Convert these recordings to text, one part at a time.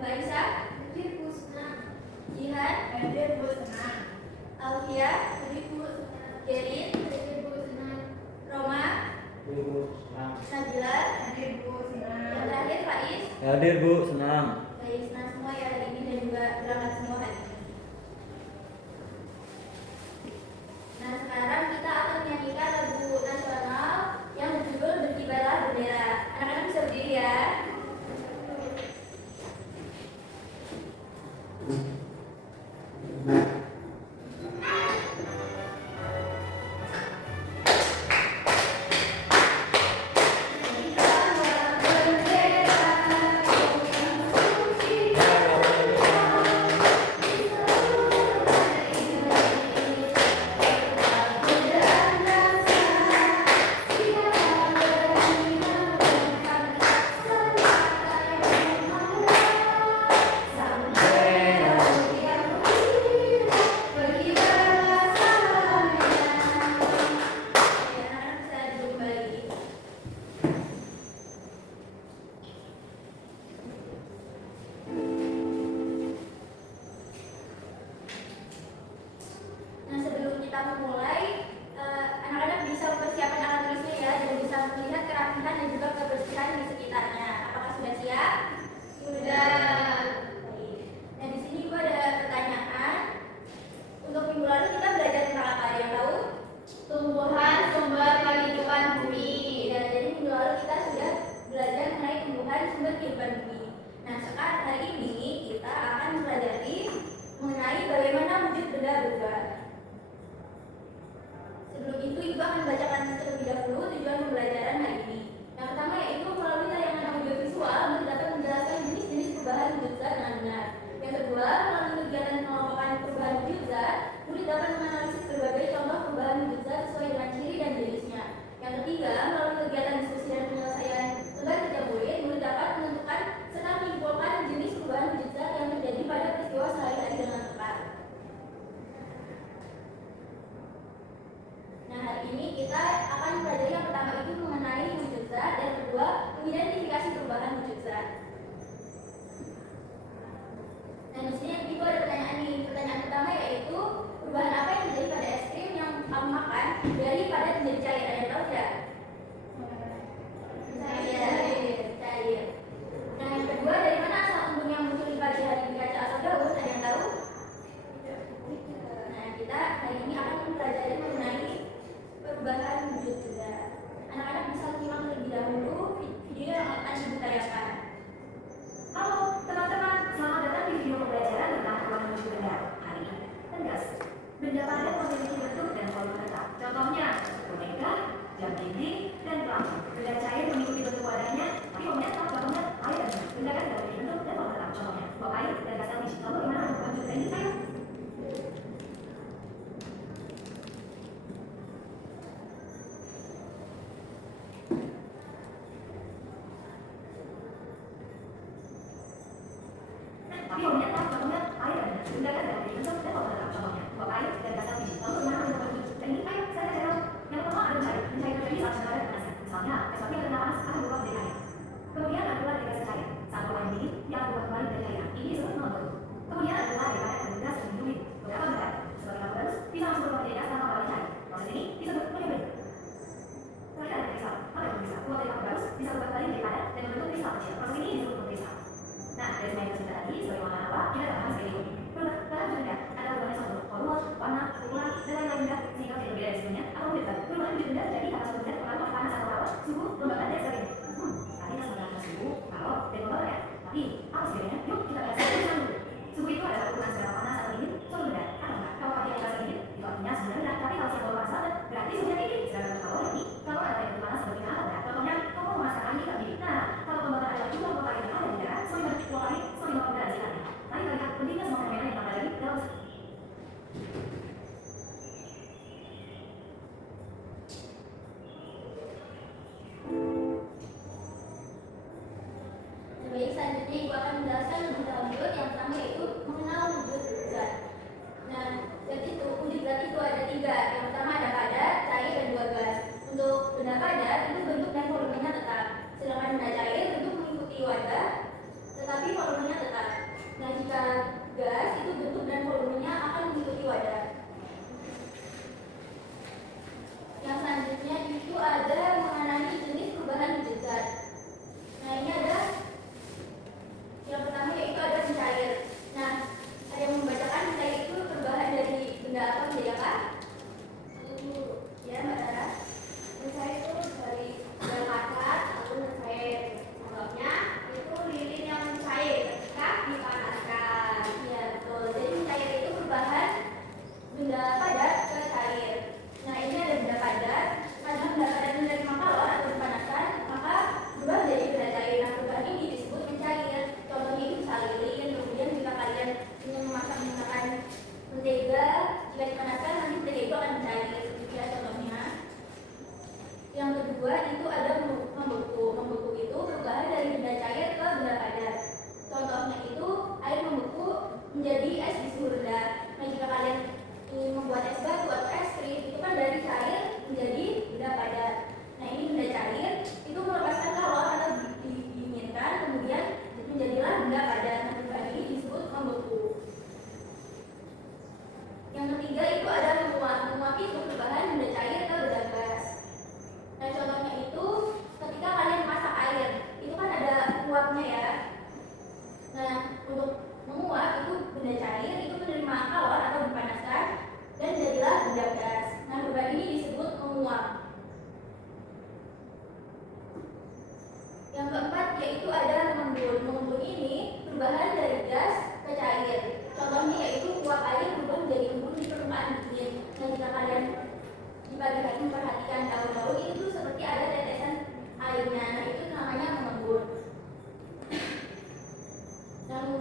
Laisa hadir Bu senang. Jihan hadir Bu senang. Alfia hadir Bu senang. Jerin hadir Bu senang. Roma hadir Bu senang. Nabila hadir Bu senang. Yang terakhir Faiz hadir Bu senang. Baik, senang semua ya hari ini dan juga berangkat semua hari ini. Nah, sekarang kita akan menyanyikan lagu nasional yang berjudul Berkibarlah Bendera. Anak-anak bisa berdiri ya.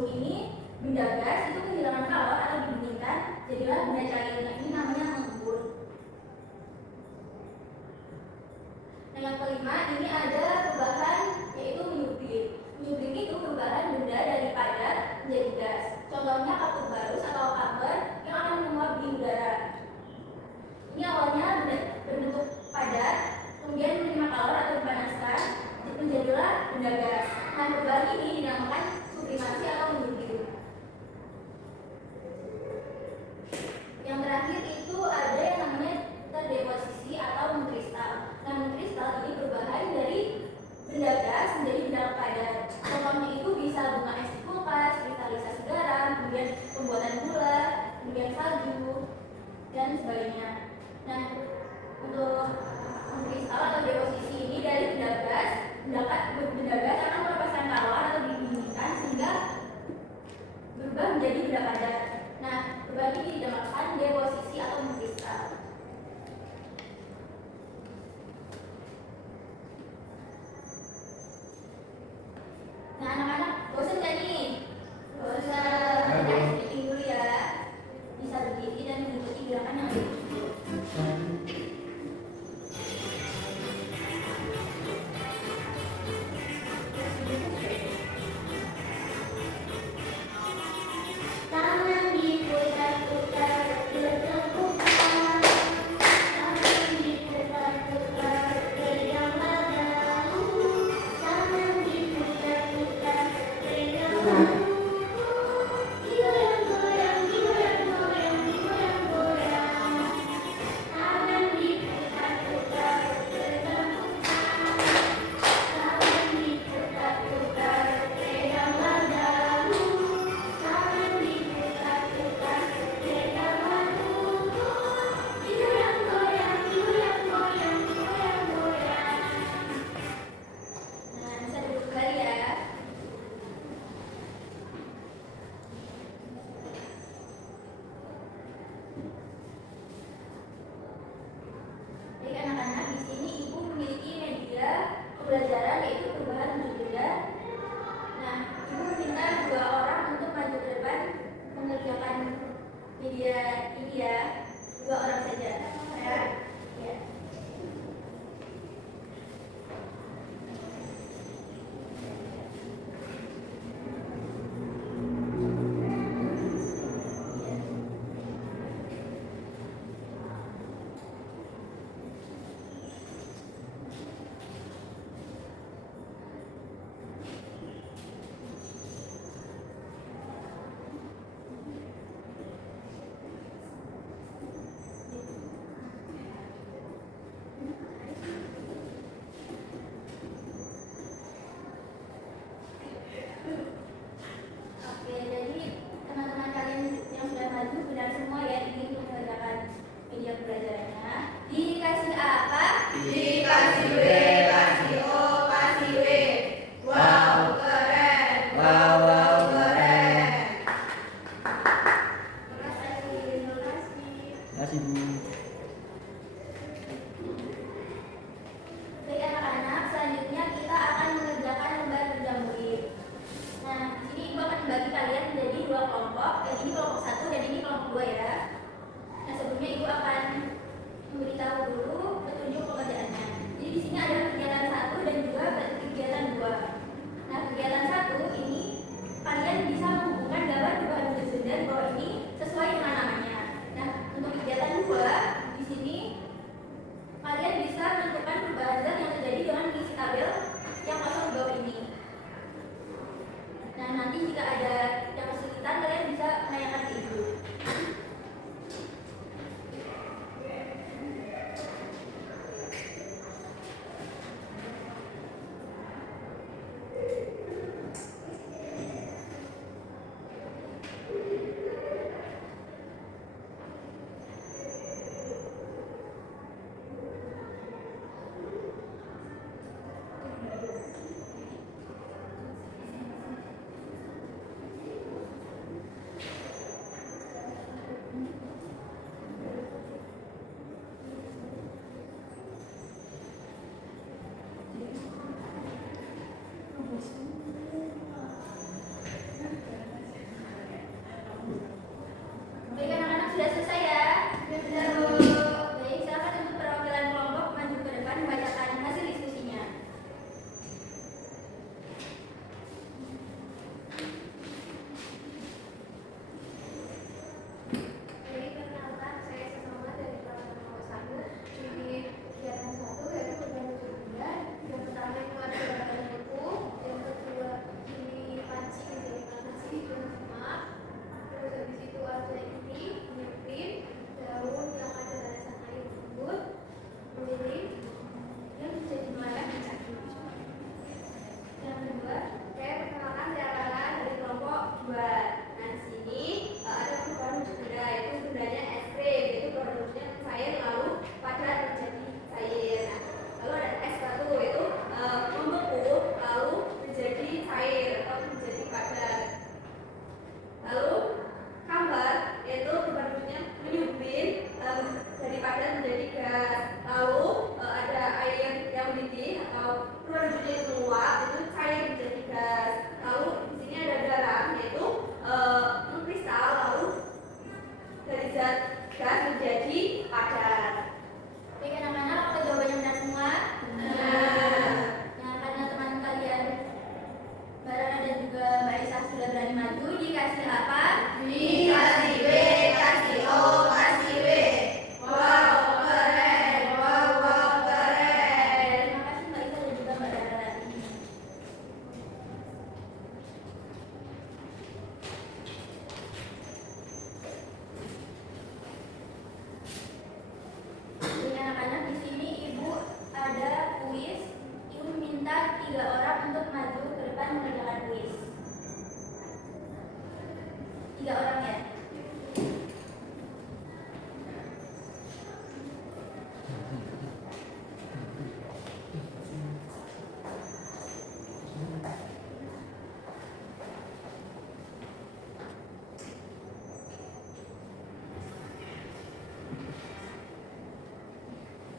suhu ini benda gas itu kehilangan kalor atau didinginkan jadilah benda cair. Nah, ini namanya mengembun. Nah, yang kelima ini ada perubahan yaitu menyublim. Menyublim itu perubahan benda dari padat menjadi gas. Contohnya kapur barus atau vapor yang akan menguap di udara. Ini awalnya berbentuk padat, kemudian menerima kalor atau dipanaskan, menjadilah benda gas. Nah, perubahan ini dinamakan sublimasi atau menyublim. Yang terakhir itu ada yang namanya terdeposisi atau mengkristal. Nah, mengkristal ini perubahan dari benda gas menjadi benda padat. Contohnya itu bisa bunga es di kulkas, kristalisasi garam, kemudian pembuatan gula, kemudian salju, dan sebagainya. Nah, untuk mengkristal atau deposisi ini dari benda gas akan melepaskan kalor atau didinginkan sehingga berubah menjadi benda padat. Nah, perubahan ini dinamakan deposisi atau mengkristal. Nah, anak-anak bosan gak nih? Bosan. Kita meeting dulu ya. Bisa berdiri dan mengikuti gerakan yang ada. Pembelajaran yaitu perubahan bentuk benda. Nah, ibu meminta 2 orang untuk maju ke depan mengerjakan media ini ya. 2 orang saja. Ya. Ya. Baik anak-anak, selanjutnya kita akan mengerjakan lembar kerja murid. Nah, di sini ibu akan membagi kalian menjadi 2 kelompok. Ini kelompok 1 dan ini kelompok 2 ya. Nah, sebelumnya ibu akan memberitahu dulu petunjuk pekerjaannya. Jadi di sini ada kegiatan 1 dan juga kegiatan 2. Nah, kegiatan 1 ini kalian bisa menghubungkan gambar perubahan benda bahwa ini sesuai dengan namanya. Nah, untuk kegiatan 2 di sini kalian bisa menentukan perubahan zat yang terjadi dengan mengisi tabel yang kosong di bawah ini. Nah, nanti jika ada yang kesulitan kalian bisa menanyakan ke ibu. apa? Dikasih B, kasih O, kasih W. Wow, keren. Wow, keren. Terima kasih Mbak Isa dan juga Mbak Dara. Jadi anak-anak, di sini Ibu ada kuis. Ibu minta 3 orang untuk maju ke depan mengerjakan kuis. 3 orang ya.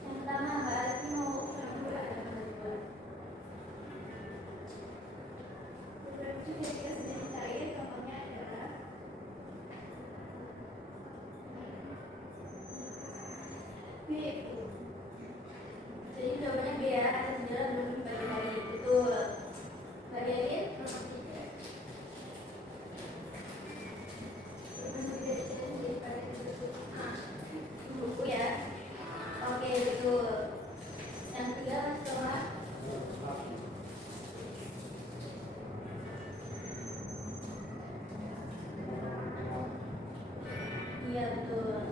Yang pertama, Mbak Alfi mau dulu ada dulu. Berarti kita sudah dicari contohnya adalah B. Jadi jawabannya B ya, atas 9 belum dibagi hari. Betul. Mbak Derin, nomor 3. Buku ya. Oke, betul. Yang 3 Mas Toma. Iya, betul.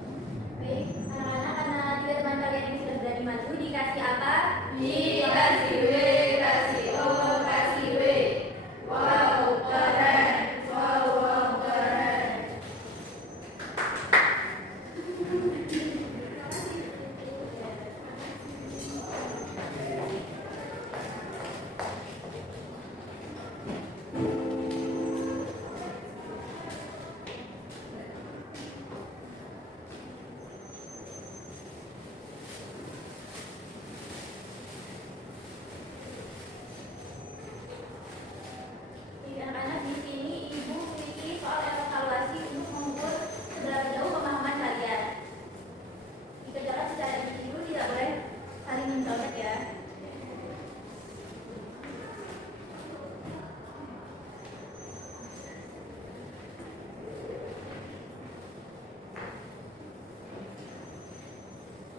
Baik, anak-anak, karena 3 teman kalian yang sudah berani maju, dikasih apa? Dikasih W, kasih O, kasih W. Wow, keren. Wow, keren. Jadi anak-anak, di sini Ibu memiliki soal evaluasi untuk mengukur seberapa jauh pemahaman kalian. Dikerjakan secara individu, tidak boleh saling mencolok ya.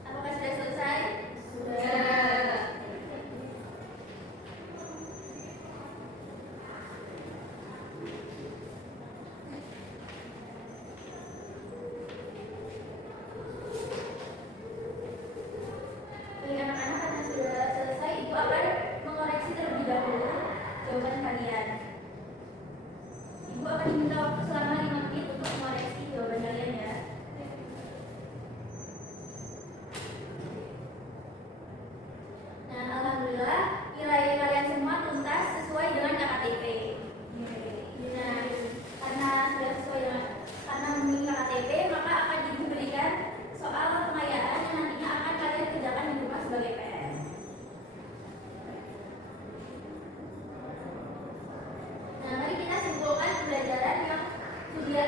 Apakah sudah selesai? Sudah. Bagi anak-anak, karena sudah selesai, Ibu akan mengoreksi terlebih dahulu jawaban kalian. Ibu akan diminta waktu selama 5 menit untuk mengoreksi jawaban kalian ya. Nah, alhamdulillah nilai kalian semua tuntas sesuai dengan KKTP. Nah, karena sudah sesuai dengan memiliki KKTP, maka akan Ibu berikan soal pengayaan yang nantinya akan kalian kerjakan di rumah sebagai PR. Nah, mari kita simpulkan pembelajaran yang sudah